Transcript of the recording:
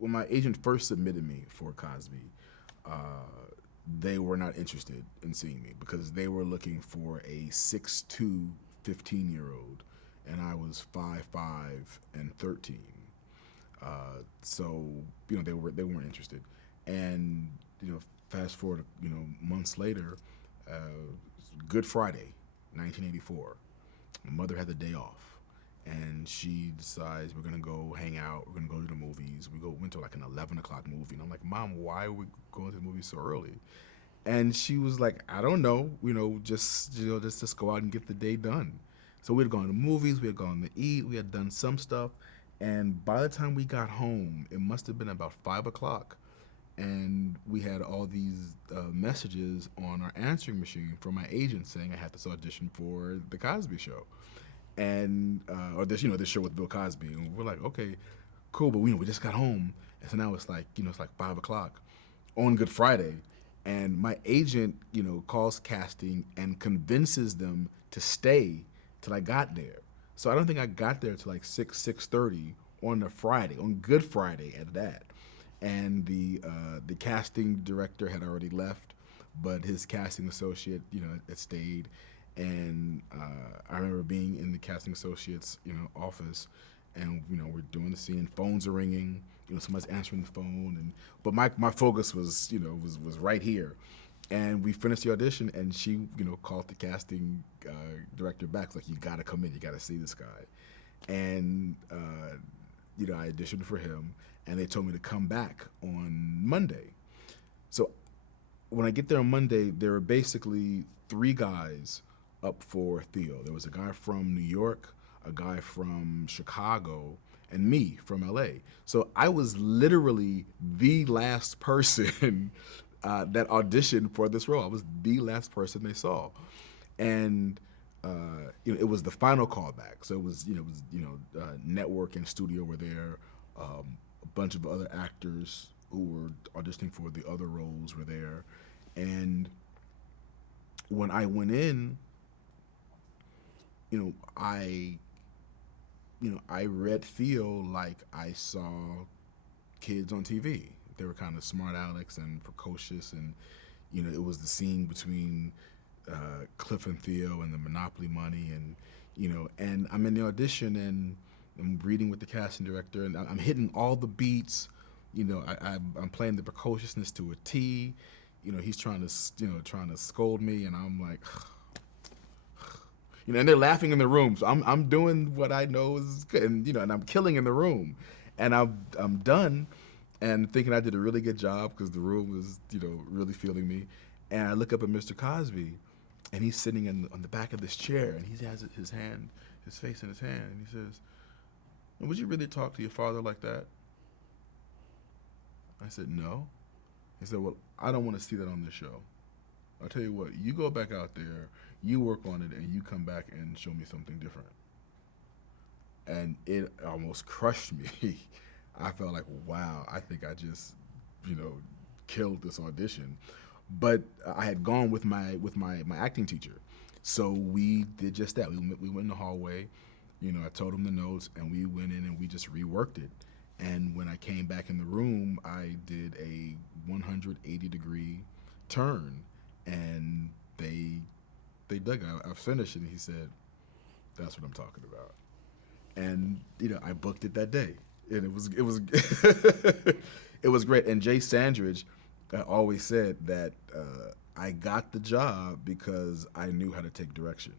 when my agent first submitted me for Cosby, they were not interested in seeing me because they were looking for a 6'2", 15-year-old, and I was 5'5" and 13. So they weren't interested, and fast forward months later, uh, Good Friday, 1984. My mother had the day off, and she decides we're gonna go hang out. We're gonna go to the movies. Went to like an 11 o'clock movie, and I'm like, Mom, why are we going to the movies so early? And she was like, I don't know, just go out and get the day done. So we had gone to movies, we had gone to eat, we had done some stuff, and by the time we got home, it must have been about 5 o'clock, and we had all these messages on our answering machine from my agent saying I had this audition for the Cosby Show, and or this show with Bill Cosby, and we're like, okay, cool, but we just got home, and so now it's like it's like 5 o'clock on Good Friday, and my agent calls casting and convinces them to stay till I got there. So I don't think I got there till like 6:30 on the Friday, on Good Friday at that. And the casting director had already left, but his casting associate, had stayed. And I remember being in the casting associate's, office, and we're doing the scene. Phones are ringing. Somebody's answering the phone, but my focus was, was right here. And we finished the audition, and she, called the casting director back. It's like, you got to come in. You got to see this guy. And I auditioned for him, and they told me to come back on Monday. So when I get there on Monday, there were basically three guys up for Theo. There was a guy from New York, a guy from Chicago, and me from LA. So I was literally the last person that auditioned for this role. I was the last person they saw, and it was the final callback. So it was network and studio were there. A bunch of other actors who were auditioning for the other roles were there, and when I went in, I read Theo like I saw kids on TV. They were kind of smart Alex and precocious, and it was the scene between Cliff and Theo and the Monopoly money, and and I'm in the audition and I'm reading with the casting director, and I'm hitting all the beats. I'm playing the precociousness to a T. He's trying to scold me, and I'm like, and they're laughing in the room. So I'm doing what I know is good, and I'm killing in the room, and I'm done, and thinking I did a really good job because the room was really feeling me, and I look up at Mr. Cosby, and he's sitting on the back of this chair, and he has his face in his hand, and he says, "Would you really talk to your father like that?" I said, "No." He said, "Well, I don't want to see that on this show. I'll tell you what, you go back out there, you work on it, and you come back and show me something different." And it almost crushed me. I felt like, wow, I think I just, killed this audition. But I had gone with my acting teacher. So we did just that. We went in the hallway, I told him the notes, and we went in and we just reworked it. And when I came back in the room, I did a 180-degree turn, and they dug it. I finished it, and he said, "That's what I'm talking about." And I booked it that day, and it was it was great. And Jay Sandridge always said that I got the job because I knew how to take direction.